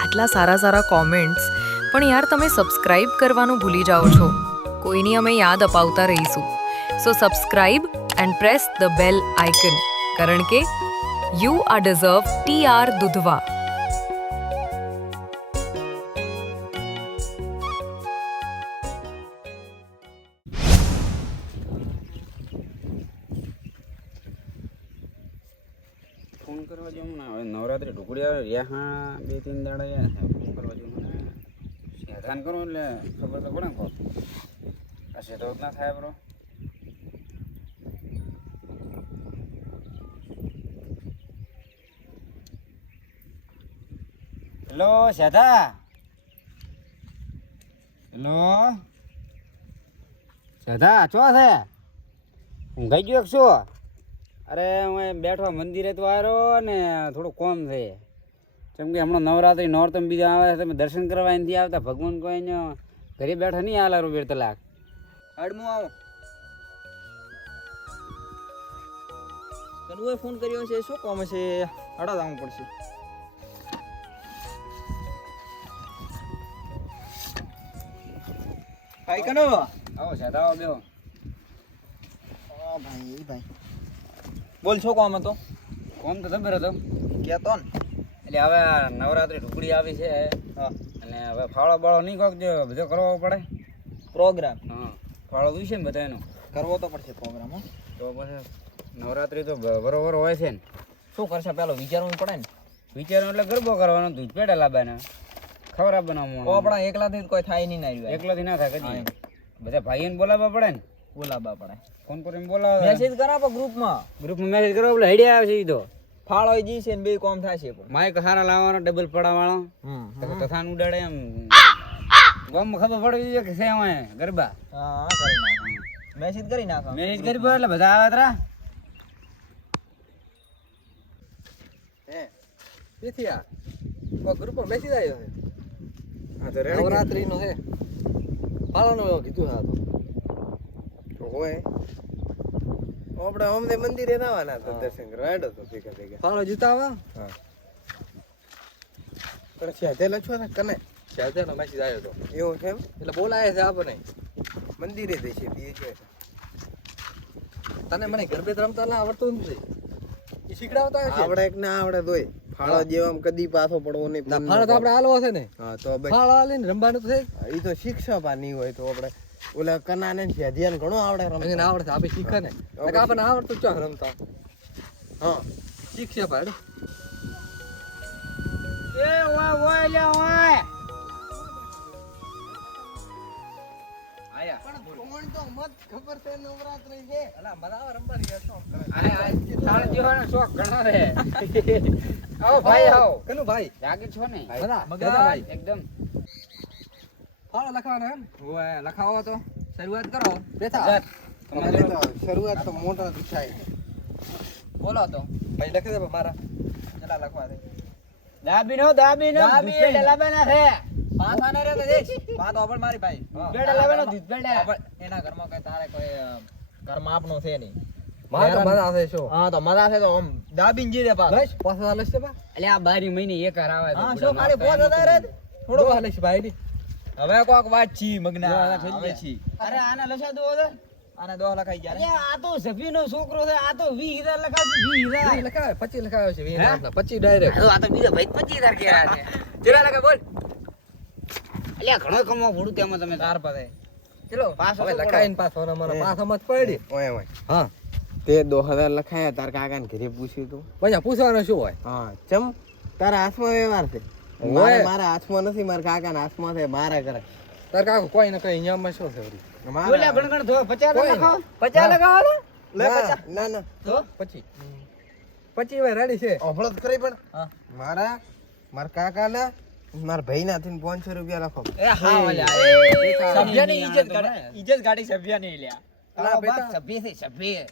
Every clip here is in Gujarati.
આટલા સારા સારા કોમેન્ટ્સ પણ યાર, તમે સબસ્ક્રાઇબ કરવાનું ભૂલી જાઓ છો. કોઈની અમે યાદ અપાવતા રહીશું. So subscribe and press the bell icon કારણ કે you are deserve T R Dudhwa phone કરવા જેવું ના હવે નવરાત્રી ઢુકડી આવે, રહ્યા બે ત્રણ દાડા રહ્યા છે. ફોન કરવા જેવું મને શેધાન કરો એટલે ખબર તો પડે કહો આ જ ના થાય બરો. Hello શેઠા hello. શેઠા ચો છે? ઊંઘાઈ ગયો શું? અરે હું બેઠવા મંદિરે તો આવ્યો ને થોડું કોમ છે. કેમ કે હમણાં નવરાત્રી નોરતમ બીજા આવે તમે દર્શન કરવા નથી આવતા? ભગવાન કોઈ ઘરે બેઠા નહીં આલા રૂપિયા તલાક. અડમું આવો. કનુએ ફોન કર્યો છે શું કામ છે હડા જવું પડશે. ભાઈ કનો? આવો સાહેબ આવો બેહો. ભાઈ ભાઈ. બોલ છો કોમ હતો? કોમ તો તમે. હતો કહેતો ને. એટલે હવે આ નવરાત્રી ઢુકડી આવી છે. હા. અને હવે ફાળો બાળો નહીં કોક જો બધો કરવો પડે. પ્રોગ્રામ. હા. ફાળો જોઈશે ને બધા એનો કરવો તો પડશે પ્રોગ્રામ તો પછી નવરાત્રી તો બરોબર હોય છે ને. શું કરશે? પેલો વિચારવું પડે ને. વિચારો એટલે ગરબો કરવાનો દૂધ પેડા લાવવાના ખવરા બનાવવાનું. આપણા એકલાથી કોઈ થાય નહીં ના એકલાથી ના થાય કદી. બધા ભાઈઓને બોલાવવા પડે ને. બોલાવવા પડે. ફોન કરીને બોલાવો. મેસેજ કરાવો ગ્રુપમાં. ગ્રુપમાં મેસેજ કરો એટલે હેડી આવે છે ઈ તો. ફાળો જી છે ને બે કોમ થશે પણ. માઇક હારા લાવવાનો ડબલ પડાવાળો હમ તથા ઉડાડે એમ. ગામમાં ખબર પડવી જોઈએ કે છે અમે ગરબા? હા કરી નાખો. મેસેજ કરી નાખો. મેસેજ કરી પડે એટલે બધા આવે તરા. હે તેથી આ. કોઈ ગ્રુપમાં મેસેજ આવ્યો છે. રાત્રિ નો છે. પાળાનો નો કીધું હા તો. હોય. આપણે અમને મંદિરે નાવાના હતા દર્શન કરવા. આડો તો ભેગા ભેગા. પાળો જીતાવા. હા. પણ સાધે લખો ને કને. સાધે નો મેસેજ આવ્યો તો. એવું છે એટલે બોલાય છે આપણને. મંદિરે દે છે બીજે છે તને મને ગરબે રમતા ના આવડતું નથી. એ શીખડાવતા હોય આવડે કે ના આવડે તોય. ફાળો જેવામ કદી પાછો પડવો નહીં. ના ફાળો તો આપણે હાલવો છે ને. હા તો ફાળો હાલીને રમવાનું તો છે એ તો શિક્ષક આ નહીં હોય તો આપણે ઓલા કના ને ધ્યાન ઘણો આવડે એને ના આવડે આપણે શીખે ને. આપણને આવડતું જ રમતા? હા. શીખશે ભાઈ એ ઓય ઓય લે ઓય. એકદમ ફાળો લખવાનો એમ? ઓય લખાવો તો શરૂઆત કરો. બેઠા. જાત. અમારે તો શરૂઆત તો મોટા થાય બોલો તો. ભાઈ લખી દે મારા. ચલા લખવા દે? દાબી નો દાબી નો. દાબી. દૂધ પેડા લાવવાના છે. ને રે તો પાછો આપણ મારી ભાઈ. દૂધ પેડા લાવવાનો દૂધ પેડા આપણ- એના ઘરમાં કઈ તારે કોઈ અ, ઘરમાં આપણું છે નહીં. મારા તો મજા આવે શું? હા તો મજા છે તો આમ દાબીને જી દે પાછો આ લઈશ એટલે આ બારી મહિને એક હાર આવે તો હા શું ખાલી રે? થોડો આ લઈશ ભાઈ ની હવે કોક વાત છી મગના. હવે. છી. અરે આના લસા દો તો. આના દો લખાઈ ગયા અરે. આ તો સફીનો છોકરો છે આ તો વી હીરા લખાવશે વી હીરા. વીસ લખાવે પચીસ લખાવ્યો છે વીસ હે? લાખના, પચીસ ડાયરેક્ટ આ તો બીજો ભાઈ પચીસ હજાર કેરા છે. જરા લખે બોલ. એટલે ઘણો કમો ભૂડું તેમાં તમે તાર પાસે. ચલો પાસ હવે લખાઈને પાછો ને મને પાસ મત પડી. ઓય ઓય. હા. તે દો હજાર લખાયા તાર કાકાને ઘરે પૂછ્યું તું. પછી પૂછવાનું શું હોય? હા ચમ તારા હાથમાં વ્યવહાર છે. મારે મારા હાથમાં નથી મારા કાકાના હાથમાં છે મારા કરે તાર કાકો કોઈ ને કઈ અહીંયા શું છે બોલ્યા ગણગણ પચાસ કોઈ લખાવો પચાસ લગાવો લે ના, પચાસ. ના ના. ધો. પછી પછી ભાઈ રેડી છે? અભળો કરી પણ. મારા મારા કાકાના મારા ભાઈના થઈને પાંચસો રૂપિયા લખો. એ હા ઓલા સભ્યની ઇજ્જત કાઢે ઇજ્જત કાઢી સભ્યની લ્યા. સભ્ય છે સભ્ય.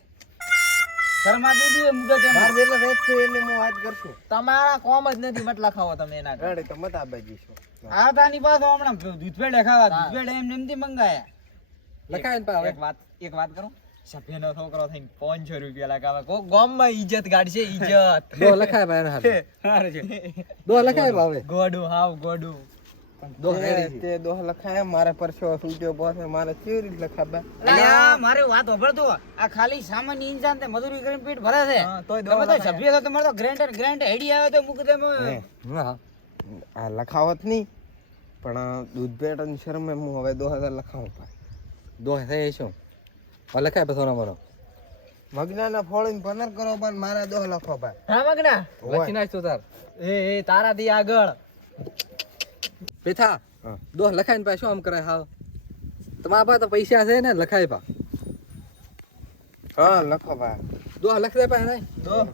શરમાતું દીધું એ મુદત એમ. મારે એટલે વેચ છે એટલે હું વાત કરશું તમારા કોમ જ નથી મત લખાવો તમે એના ઘરે. તો મત આપવા જઈશું આ તાની પાસે હમણાં દૂધ પેડે ખાવા દૂધ એમ નેમથી મંગાયા. લખાઈને પા એક વાત એક વાત કરું સભ્યનો છોકરો થઈને પાંચસો રૂપિયા લગાવે. કો ગામમાં ઈજ્જત કાઢશે ઇજ્જત દો લખાય ભાઈ હારે. છે. દો લખાય ભાવે ગોડું હાવ ગોડું. તે- દોહ લખાય મારે પરસો સૂટ્યો બોસ મારે કેવી રીતે લખાબા અલ્યા, મારે વાત હોભળતો આ ખાલી સામાન્ય ઇન્સાન તે મજૂરી કરીને પેટ ભરે છે. હા, તમે તો સભ્ય છો તમારે તો ગ્રેન્ડ ગ્રેન્ડ હેડી આવે તો મૂકી દેમ હા આ લખાવત નહીં પણ દૂધ પેટની શરમે હું હવે દો હજાર લખાવું ભાઈ. દો થાય શું? હવે લખાય પછી મારો. મગનાના ફોળીને પંદર કરો પણ મારા દોહ લખો ભાઈ. હા મગના? લખી નાખ તું તાર. એ એ તારાથી આગળ. પેથા હા. દો લખાય ને પાછું શું આમ કરાય. હાવ. તમારા પાસે તો પૈસા છે ને લખાય પા. હા લખો પા. દો લખી દે પા નહીં દોહ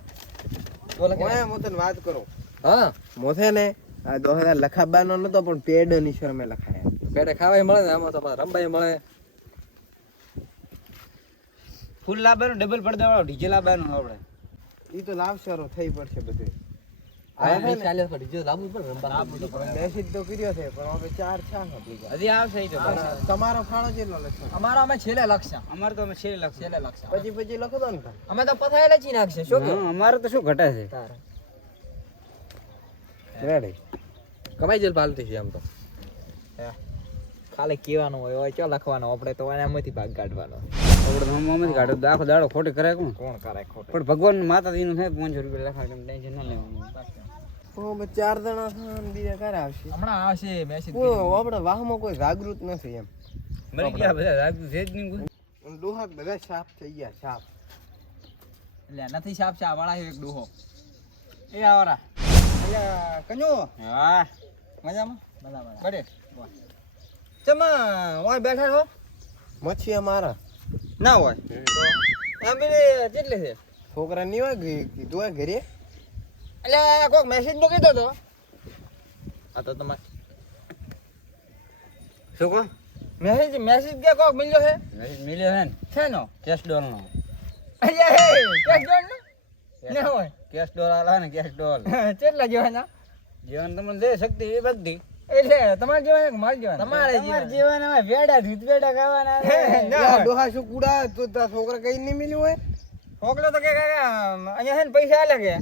દોહ લખાય હું તને વાત કરું. હા. મોથે ને આ દો હજાર લખાબાનો નતો પણ પેડની મેં લખાયા પેડે ખાવાય મળે ને આમાં તમારે રમવાય મળે. ફૂલ લાવવાનું ડબલ પડદા વાળો ડીજે લાવવાનું આપણે એ તો લાવશરો થઈ પડશે બધું. તમારો ફાળો કેટલો લખો અમારો અમે છેલ્લે લખશે. અમારે તો અમે છેલ્લે લખશે. લખશે. પછી પછી લખો તો ને અમે તો પથાય લચી નાખશે શું અમારે તો શું ઘટે છે? કમાઈ જેલ પાલતી છે આમ તો. ખાલી કહેવાનું હોય હોય ચો લખવાનું? આપણે તો એમાંથી ભાગ કાઢવાનો. આપણે આમાંથી કાઢો આખો દાડો ખોટી કરે કોણ? કોણ કરે ખોટું? પણ ભગવાન માતાજીનું છે પાંચસો રૂપિયા તમે ટેન્શન ના લેવાનું. બે ચાર જણા થયા બીજા ક્યારે આવશે. હમણાં આવશે મેસેજ આપણે વાહમાં કોઈ જાગૃત નથી એમ. મરી ગયા બધા જાગૃત છે જ નહીં કોઈ. ડોહા બધા સાફ થઈ ગયા સાફ. એટલે નથી છે આ વાળા એક ડોહો. એ આવરા એટલે કન્યો. હા. મજામાં? બરાબર બડે. ચમા ઓય બેઠા છો? મચ્છી અમારા. ના હોય. એમ બી કેટલે છે? છોકરા નહીં હોય કીધું હોય ઘરે? એટલે કોક મેસેજ તો કીધો તો. આ તો તમારે શું કહો? મેસેજ મેસેજ કે કોક મિલ્યો છે? મેસેજ મિલ્યો છે ને? છે નો? ડોલ નો અરે હે ડોલ નો ને હોય. કેશ ડોલ આલા ને કેશ ડોલ. કેટલા જેવાના જીવન તમને દે શક્તિ એ બધી. એટલે તમારે જીવન કે મારે જીવન તમારે જીવન હવે વેડા દૂધ વેડા ખાવાના. ડોહા શું કુડા? તો છોકરા કઈ નહીં મળ્યું હોય? છોકરો તો કે કે અહીંયા છે ને પૈસા આલે કે?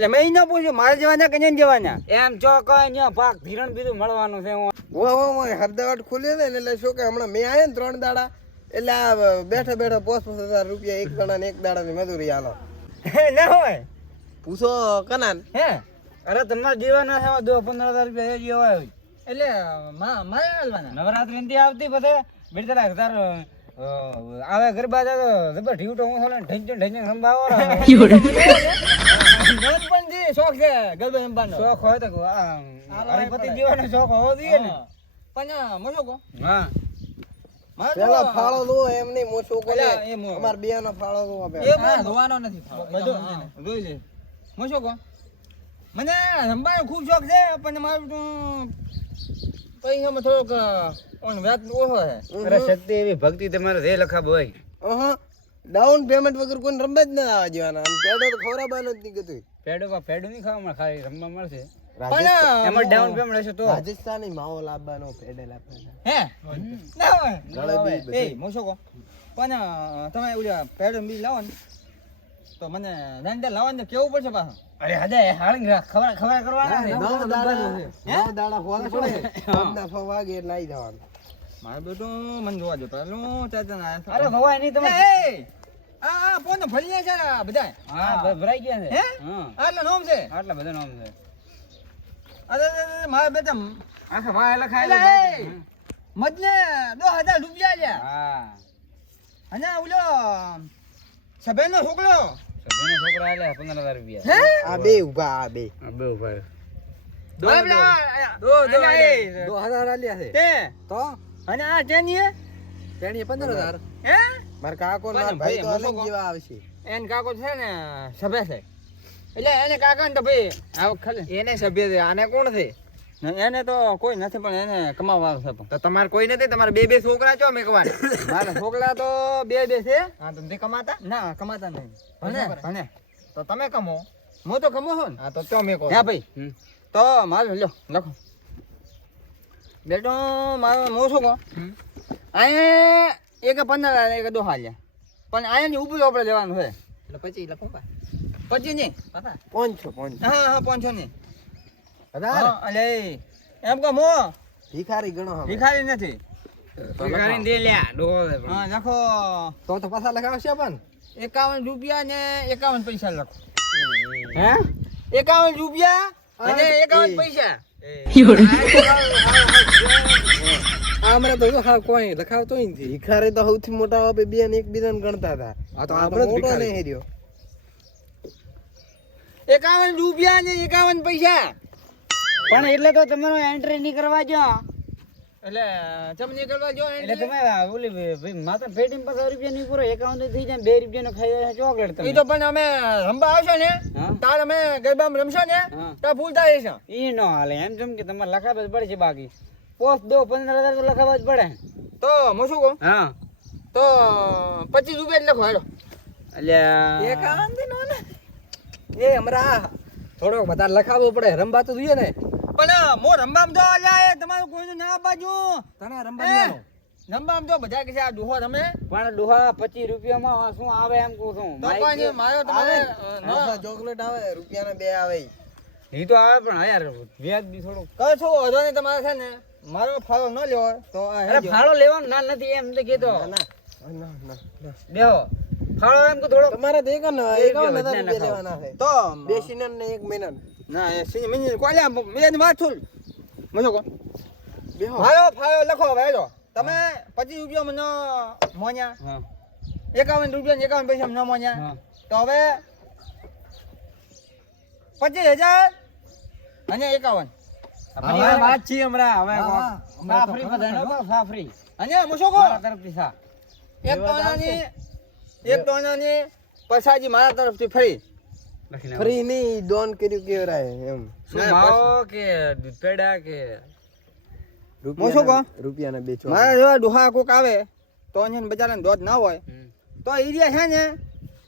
એટલે મેં ઈ ન પૂછ્યું મારે જવાના કે નહીં જવાના? એમ જો કઈ ન્યા પાક ધીરણ બીજું મળવાનું છે હું ઓ ઓ ઓ હરદાવાટ ખુલ્યો ને એટલે શું કે હમણાં મેં આયા ને ત્રણ દાડા એટલે આ બેઠા બેઠા પોસ પોસ હજાર રૂપિયા એક દાડા ને એક દાડા ની મજૂરી આલો. ના હોય? પૂછો કનાન હે? અરે તમારે જીવન છે દો પંદર હજાર રૂપિયા એ જેવા હોય. એટલે મા- મારે આલવાના નવરાત્રી નથી આવતી પછી બેટા હજાર આવે ગરબા જાય તો જબર ઢીવટો હું થોડો ઢંચણ નાનપણથી શોખ છે ગરબા રમવાનો શોખ હોય તો હરિપતિ જીવાનો શોખ હોવો જોઈએ ને. પણ મજો કો હા. પેલા ફાળો દો મો- અમાર બે નો ફાળો દો આપે. એ મને ધોવાનો નથી બધું જોઈ લે. મજો કો મને રમવાનો ખૂબ શોખ છે પણ મારું તો પૈસામાં થોડોક ઓન વ્યાજ ઓછો છે અરે શક્તિ એવી ભક્તિ તમારે જે લખાબ હોય ડાઉન પેમેન્ટ વગર કોઈ રમવા જ ના આવવા જવાના. આમ પેડો તો ખવડાવવાનો જ નહીં કીધું પેડો માં પેડો નહીં ખાવા ખાલી રમવા મળશે પણ એમાં ડાઉન પેમેન્ટ હશે તો. રાજસ્થાની માવો લાવવાનો પેડે લાવવાનો હે? ના. એ મોશો કો પણ તમે ઓલા પેડો બી લાવો ને. તો મને રેન્ડર લાવવાનું કેવું પડશે પાછું? અરે હદે હાળી ખબર ખબર કરવાના નવ દાડા નવ દાડા ફોન પડે છ વાગે એટલે આવી જવાનું. મારે બેટું મને જોવા દે પેલું ચાચા ના અરે ભવાય નહીં તમે આ આ ફોન ભરી છે આ બધા હા ભરાઈ ગયા છે. હે? હા. આટલા નોમ છે? આટલા બધા નોમ છે. અરે મારા બેટા આખા વાય એ મજને દો હજાર રૂપિયા છે. હા. અને ઓલો સભેનો છોકરો? સભ્યનો છોકરા આલ્યા પંદર હજાર રૂપિયા. હે? આ બે ઊભા આ બે. આ બે ઊભા દો દો દો. હજાર આલ્યા છે. તે. તો? અને આ ટેનીએ ટેનીએ પંદર હજાર. હે? માર કાકો ને ભાઈ તો અલગ જેવા આવશે. એન કાકો છે ને સભ્ય છે. એટલે એને કાકા ને તો ભાઈ આવ ખાલી. એને સભ્ય છે આને કોણ છે? એને તો કોઈ નથી પણ એને કમાવા છે તો તમારે કોઈ નથી તમારે બે બે છોકરા છો મેં કમાને મારા છોકરા તો બે બે છે. હા તો કમાતા? ના કમાતા નહીં. ભણે ભણે. તો તમે કમો. હું તો કમો છું હા તો ચો મેં કહો હા ભાઈ તો મારે લ્યો લખો. બેટો મારો મો શું કહો? અહીંયા એક પંદર એક દો હાલે. પણ આયાની ઉપર આપણે લેવાનું છે. એટલે પછી લખો પા. પછી નહીં? પાંચસો પાંચસો. હા હા પાંચસો નહીં. અલે એમ કહો મો. ભિખારી ગણો ભિખારી નથી. ભિખારીને દે લ્યા ડોહો હા લખો. તો તો પાછા લખાવશે પણ. એકાવન રૂપિયા ને એકાવન પૈસા લખો. હે? એકાવન રૂપિયા અને એકાવન પૈસા. આ અમારે તો જો હા કોઈ લખાવતો નથી. ભિખારી તો સૌથી મોટા બાપે બે ને એકબીજાને ગણતા હતા. આ તો આપણે મોટો ને હેર્યો એકાવન રૂપિયા ને એકાવન પૈસા. પણ એટલે તો તમારો એન્ટ્રી નહીં કરવા જો એટલે તમને કરવા જો એટલે તમે ઓલી ભાઈ માત્ર પેટીમાં પચાસ રૂપિયા નહીં પૂરો એકાવન થઈ જાય બે રૂપિયાનો ખાઈ ચોકલેટ તમે તો પણ અમે રમવા આવશો ને તાર અમે ગરબામાં રમશો ને તો ભૂલતા જઈશું એ નો હાલે એમ જેમ કે તમારે લખાવે પડે પડશે બાકી. પોસ્ટ દો પંદર હજાર તો લખાવવા જ પડે. તો હું શું કહું? હા. તો પચીસ રૂપિયા જ લખો હાલો એટલે નો ને. એ હમરા થોડોક વધારે લખાવવું પડે રમવા તો જોઈએ ને. પણ મો રમવામાં જો અલ્યા એ તમારું કોઈનું ના બાજુ. તને રમવા રમવામાં તો બધા કે છે આ ડોહો રમે. પણ ડોહા પચીસ રૂપિયામાં શું આવે એમ કહું છું. તો કોઈ નહીં મારો તમારે ન- ચોકલેટ આવે રૂપિયાના બે આવે. ઈ. એ તો આવે પણ યાર વ્યાજ બી થોડું કહો છો વાંધો નહીં તમારે છે ને મારો ફાળો ન લેવો તો અરે ફાળો લેવાનો ના નથી એમ તો કીધો. ના ના. ના ના ફાળો એમ કે થોડો તમારે તો એક ન એક લેવાના છે. તો બે સિનન ને એક મહિના ના એ સિંહ મિનિટ કોલ્યા મેં વાત છું મને કો બેહો ફાળો ફાળો લખો હવે હેજો તમે પચીસ રૂપિયા મને મોન્યા. હા. એકાવન રૂપિયા ને એકાવન પૈસા ન મોન્યા. તો હવે પચીસ હજાર અને એકાવન. હવે વાત છે હમણાં. હવે હા, હા. સાફરી બધાનો સાફરી. અને હું શું મારા તરફથી સા એક ટોનાની એક ટોનાની પૈસાજી મારા તરફથી ફરી. ફ્રી નહીં ડોન કર્યું કેવરાય એમ. માવો કે દૂધ પેડા કે શું કહું? રૂપિયાના બે ચોકલેટ. મારા જેવા ડોહા કોક આવે તો બજાર ને દોધ ના હોય. તો એરિયા છે ને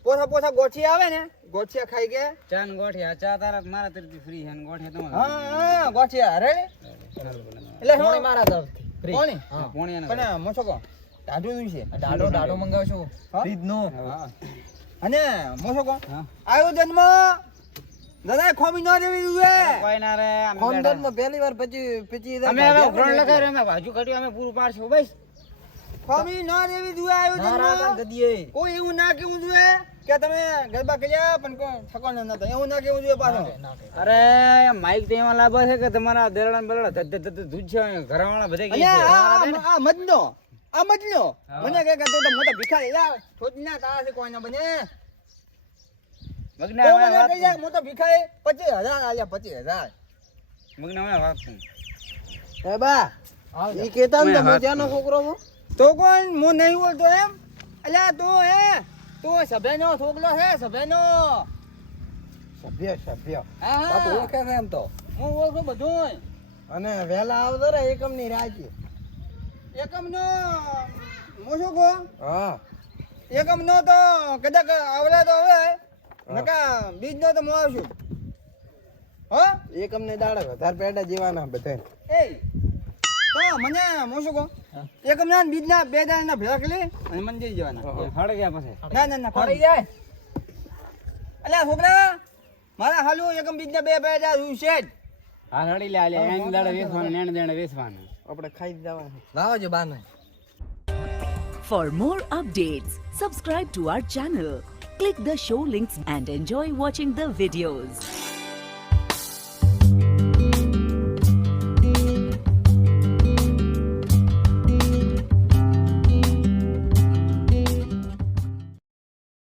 પોસા પોસા ગોઠિયા આવે ને ગોઠિયા ખાઈ ગયા. ચા ને ગોઠિયા ચા તારા મારા તરફથી ફ્રી છે ને ગોઠિયા તમારા હા હા ગોઠિયા અરે. એટલે હું મારા તરફથી ફ્રી કોની હા, પોણીયાના પણ શું કહું. ટાઢું દૂધ છે? દાડો દાડો મંગાવશો? ફ્રીજ નો હા. અને મોછો કો કહું. હા. દાદા ખોમી ન દેવી જોઈએ કોઈ ના રે અમે બેઠા. પહેલી વાર પછી પછી અમે હવે ઉઘરાણ અમે બાજુ કાઢ્યું, અમે પૂરું પાડશું બસ. ખોમી ના દેવી જોઈએ ના રાતા કોઈ એવું ના કેવું જોઈએ કે તમે ગરબા કર્યા પણ કોઈ ઠકોને નતો એવું ના કેવું જોઈએ પાછું. અરે માઇક તો એમાં લાભ છે કે તમારા દેરડા બરડા ધધ ધધ ધૂજ છે ઘરવાળા બધે આ મજનો આ મજનો. મને કે કે તું તો મોટા ભિખારી. લા છોડના તારાથી કોઈ ના બને મગના મને વાત કહી યાર મોટો ભિખારી પચીસ હજાર આલ્યા પચીસ હજાર. મગના અમે વાત. એ બા ઈ કેતા ને તમે ત્યાંનો છોકરો છું તો કોણ હું નહીં બોલતો એમ? અલ્યા તું હે? તું સભ્યનો થોકલો છે સભ્યનો. સભ્ય સભ્ય. હા બાપુ હા. ઓળખે છે એમ તો. હું ઓળખું બધું અને વહેલા આવતો રે એકમની રાજી. એકમનો હું શું કહું? હા. એકમનો તો કદાચ આવલા તો હવે નકા બીજનો તો હું આવશું. હો? એકમ ને દાડા વધારે પેડા જીવાના બધા એ તો મને હું શું કહું? એકમના બીજ બીજના બે દાણા ભેગા કરી અને મને જઈ જવાના હળ ગયા પછી? ના ના ના ખોરી જાય. અલ્યા છોકરા મારા હાલુ એકમ બીજના બે બે હજાર રૂ છે જ. હા હળી લે આલે એન દાડા વેચવાનું નેણ દેણે વેસવાનું. આપણે ખાઈ જ જવાનું. લાવજો બાને. For more updates, subscribe to our channel, click the show links and enjoy watching the videos.